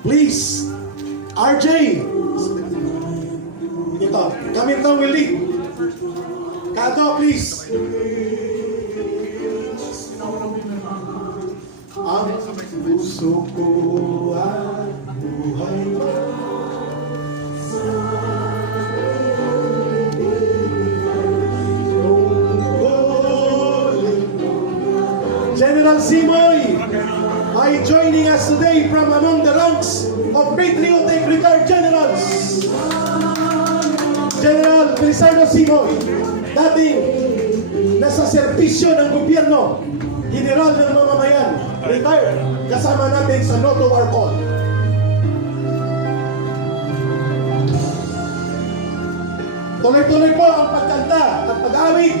Please, RJ. Ito, kami ito will lead. Kato, please. Ang puso ko at buhay mo. General Simoy ay joining us today from among the ranks of patriotic retired generals. General Felizardo Simoy, dating nasa serbisyo ng gobyerno, general ng mamamayan, retired, kasama natin sa No to War Call. Tuloy-tuloy po ang pagkanta at pag-awit.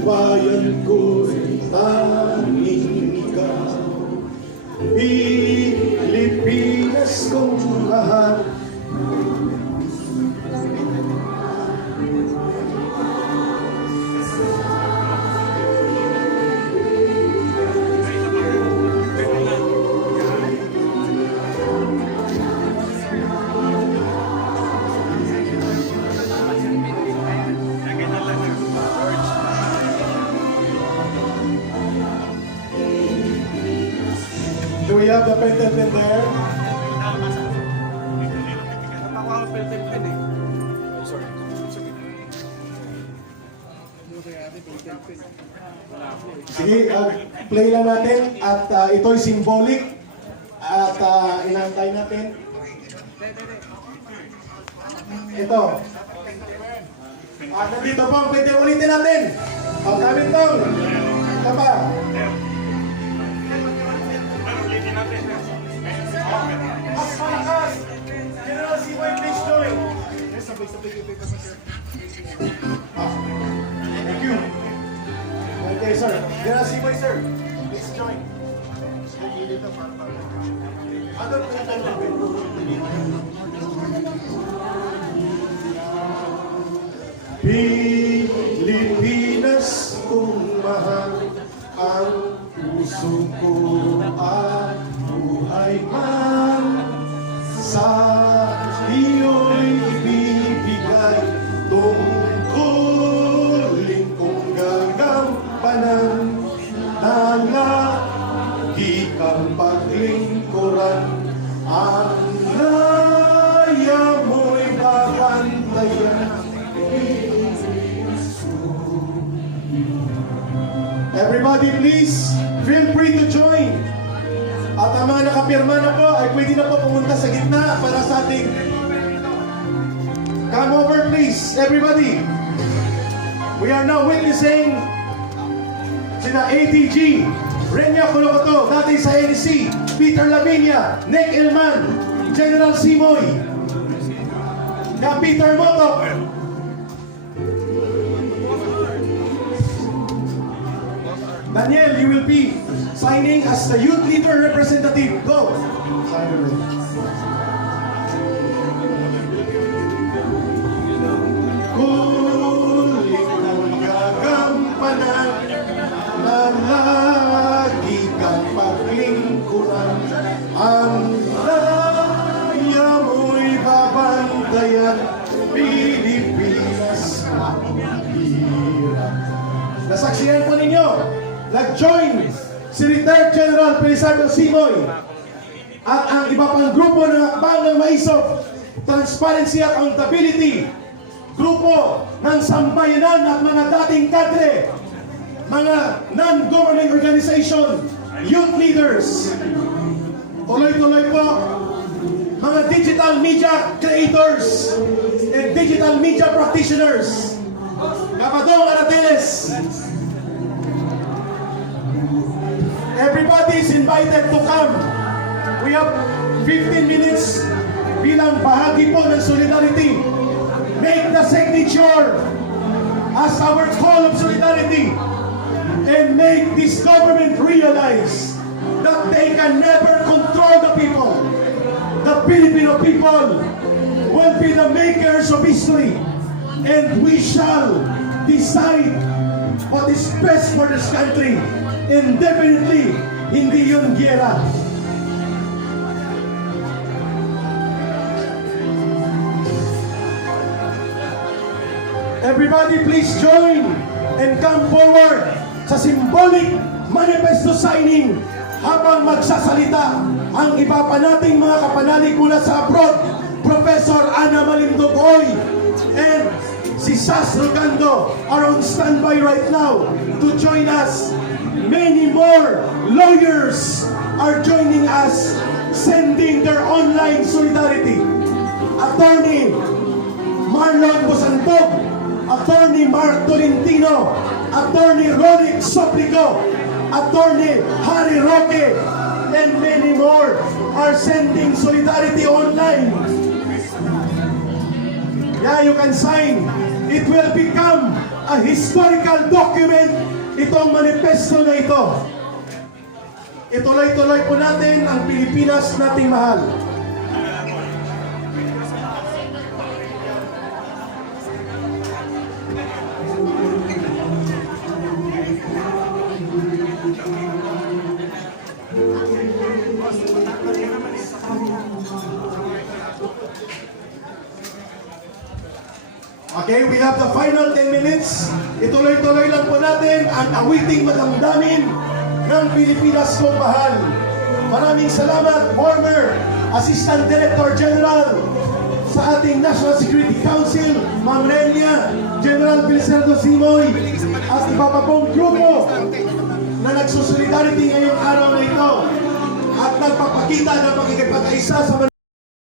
Bayan ko'y tanging ikaw, Pilipinas kong mahal. Do we have the pen there? Sige, play lang natin at ito'y symbolic at inantay natin. Ito. Nandito po, pwede ulitin natin. Kami tong. Ito pa. General Simoy, please join. Thank you. Okay, sir. General Simoy, sir. Please join. Ano po Pilipinas kong mahal, ang puso ko at buhay man sa iyo'y ibibigay, tungkulin kong gagampanan, na lagi kang paglingkuran, ang laya mo'y babantayan. Everybody please, feel free to join. At ang mga nakapirma na po ay pwede na po pumunta sa gitna para sa ating... Come over please, everybody. We are now witnessing sina ATG, Renya Colocoto, dati sa NEC, Peter Lavinia, Nick Ilman, General Simoy, na Peter Motok. Daniel, you will be signing as the youth leader representative. Go! Sign away. Kulit ng gagampanan, na lagi kang paglingkuran, ang laya mo'y babantayan, Pilipinas ang hirap. Nasaksihan po ninyo, nag-join si retired General Felizardo Simoy at ang iba pang grupo ng Hakbang ng Maisog, Transparency Accountability, grupo ng sambayanan at mga dating kadre, mga non-government organization, youth leaders, tuloy-tuloy po, mga digital media creators and digital media practitioners, Kapadong Arateles. Everybody is invited to come. We have 15 minutes bilang bahagi po ng solidarity. Make the signature as our call of solidarity and make this government realize that they can never control the people. The Filipino people will be the makers of history. And we shall decide what is best for this country. And definitely, hindi yun giyera. Everybody please join and come forward sa symbolic manifesto signing habang magsasalita ang iba pa nating mga kapanalig mula sa abroad, Professor Ana Malindogoy and si Sas Rogando are on standby right now to join us. Many more lawyers are joining us, sending their online solidarity. Attorney Marlon Bosantog, Attorney Mark Tolentino, Attorney Ronick Soplico, Attorney Harry Roque, and many more are sending solidarity online. Yeah, you can sign. It will become a historical document, itong manifesto na ito. Ituloy-tuloy po natin ang Pilipinas nating mahal. Okay, we have the final 10 minutes. Ituloy-tuloy lang po natin ang awiting madamdamin ng Pilipinas kong mahal. Maraming salamat, former Assistant Director General sa ating National Security Council, Ma'am Relia, General Belicerdo Simoy, at iba pa pong grupo na nagsusolidarity ngayong araw na ito at nagpapakita ng pakikipag-isa sa